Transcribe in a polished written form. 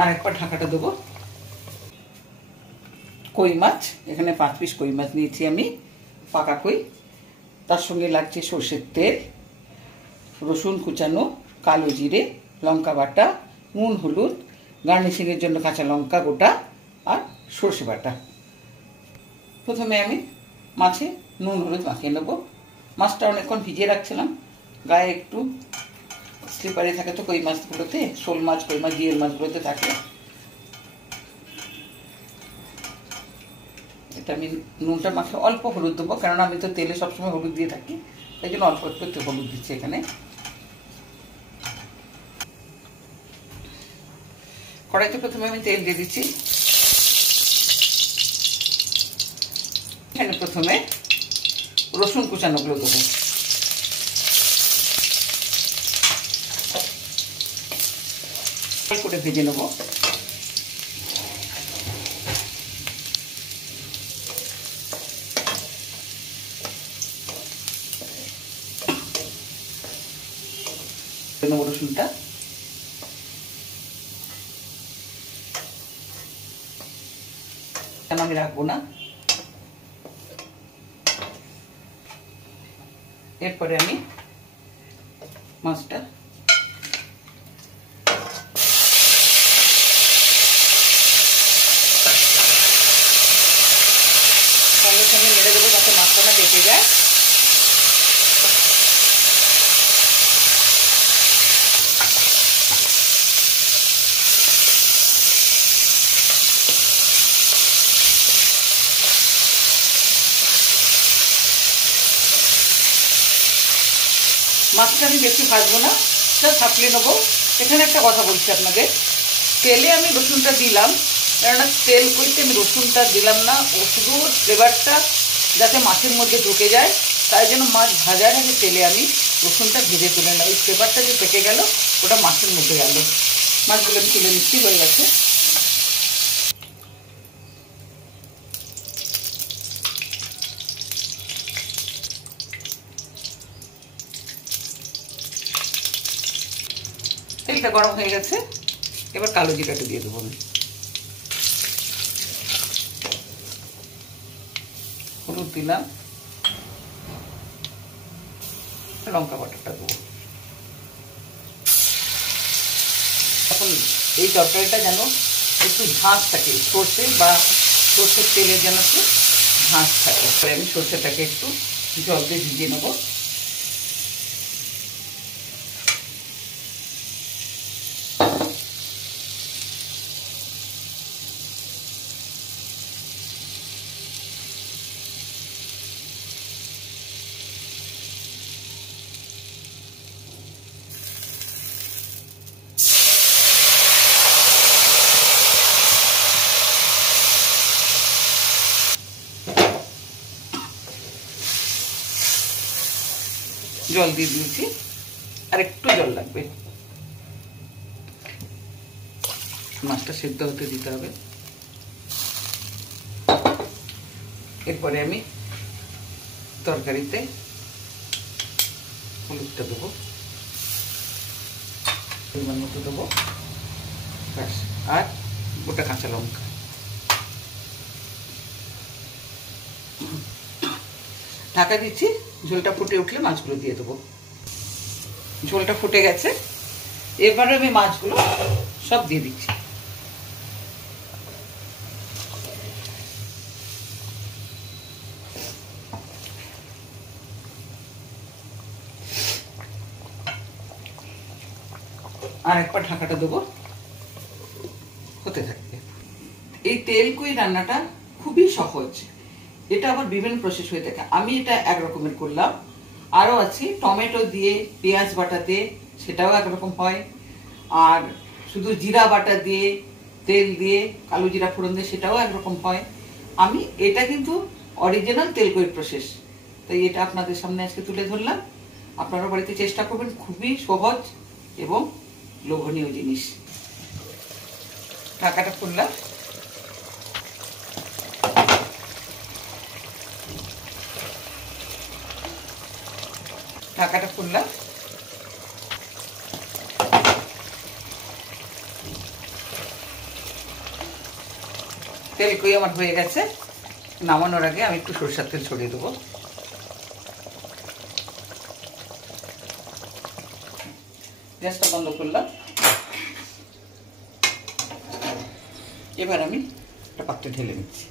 আর একবার ঢাকাটা দেবো। কই মাছ, এখানে 5 পিস কই মাছ নিয়েছি আমি, পাকা কই। তার সঙ্গে লাগছে সর্ষের তেল, রসুন কুচানো, কালো জিরে, লঙ্কা বাটা, নুন হলুদ, গার্নিশিংয়ের জন্য কাঁচা লঙ্কা গোটা আর সর্ষে বাটা। প্রথমে আমি মাছে নুন হলুদ মাখিয়ে নেবো। মাছটা অনেকক্ষণ ভিজিয়ে রাখছিলাম, গায়ে একটু স্লিপারি থাকে তো কই মাছগুলোতে, শোল মাছ, কই মাছ, জিওল মাছগুলোতে থাকে। এটা আমি নুনটা মাখে অল্প হলুদ দেবো, কেননা আমি তো তেলে সবসময় হলুদ দিয়ে থাকি, তাই জন্য অল্প একটু হলুদ দিচ্ছি এখানে। কড়াইতে প্রথমে আমি তেল দিয়ে দিচ্ছি। এখানে প্রথমে রসুন কুচানোগুলো দেবো। করে ভেজে নেবো। রসুনটা কেন আমি রাখবো না। এরপরে আমি মাছটা সঙ্গে সঙ্গে নেড়ে দেবো যাতে মাছটা না বেঁকে যায়। মাছটা আমি বেশি ভাজবো না, সেটা থাকলে নেবো। এখানে একটা কথা বলছি আপনাদের, তেলে আমি রসুনটা দিলাম, কেননা তেল কইতে আমি রসুনটা দিলাম না, ও শুধু ফ্লেভারটা যাতে মাছের মধ্যে ঢুকে যায়, তাই জন্য মাছ ভাজার আগে তেলে আমি রসুনটা ভেজে তুলে না, ওই ফ্লেভারটা যে থেকে গেল ওটা মাছের মধ্যে গেল। মাছগুলো আমি তুলে নিচ্ছি, হয়ে গেছে। তেলটা গরম হয়ে গেছে, এবার কালো জিরাটা দিয়ে দেবো আমি। হলুদ দিলাম, লঙ্কা বাটাটা দেবো। এখন এই তরকারিটা যেন একটু ঝাঁস থাকে, সর্ষে বা সর্ষের তেলে যেন একটু ঝাঁস থাকে। আমি সর্ষেটাকে একটু জল দিয়ে ভিজিয়ে নেবো। জল দিয়ে দিয়েছি, আর একটু জল লাগবে, মাছটা সেদ্ধ হতে দিতে হবে। এরপরে আমি তরকারিতে হলুদটা দেবো, পরিমাণ মতো দেবো, ব্যাস। আর গোটা কাঁচা লঙ্কা। ঢাকা দিচ্ছি, ঝোলটা ফুটে উঠলে মাছগুলো দিয়ে দেবো। ঝোলটা ফুটে গেছে, এবারে আমি মাছগুলো সব দিয়ে দিচ্ছি। আর একবার ঢাকাটা দেবো, হতে থাকবে। এই তেল কই রান্নাটা খুবই সহজ, এটা আবার বিভিন্ন প্রসেস হয়ে থাকে। আমি এটা একরকমের করলাম, আরও আছে টমেটো দিয়ে পেঁয়াজ বাটা দিয়ে, সেটাও একরকম হয়। আর শুধু জিরা বাটা দিয়ে তেল দিয়ে কালো জিরা ফোড়ন দিয়ে, সেটাও একরকম হয়। আমি এটা কিন্তু অরিজিনাল তেলকইয়ের প্রসেস, তাই এটা আপনাদের সামনে আজকে তুলে ধরলাম। আপনারা বাড়িতে চেষ্টা করবেন, খুবই সহজ এবং লোভনীয় জিনিস। ঢাকাটা খুললাম, ঢাকাটা খুললাম। তেলকুই আমার হয়ে গেছে। নামানোর আগে আমি একটু সরষের তেল ছড়িয়ে দেবো। গ্যাসটা বন্ধ করলাম। এবার আমি একটা পাত্রে ঢেলে নিচ্ছি।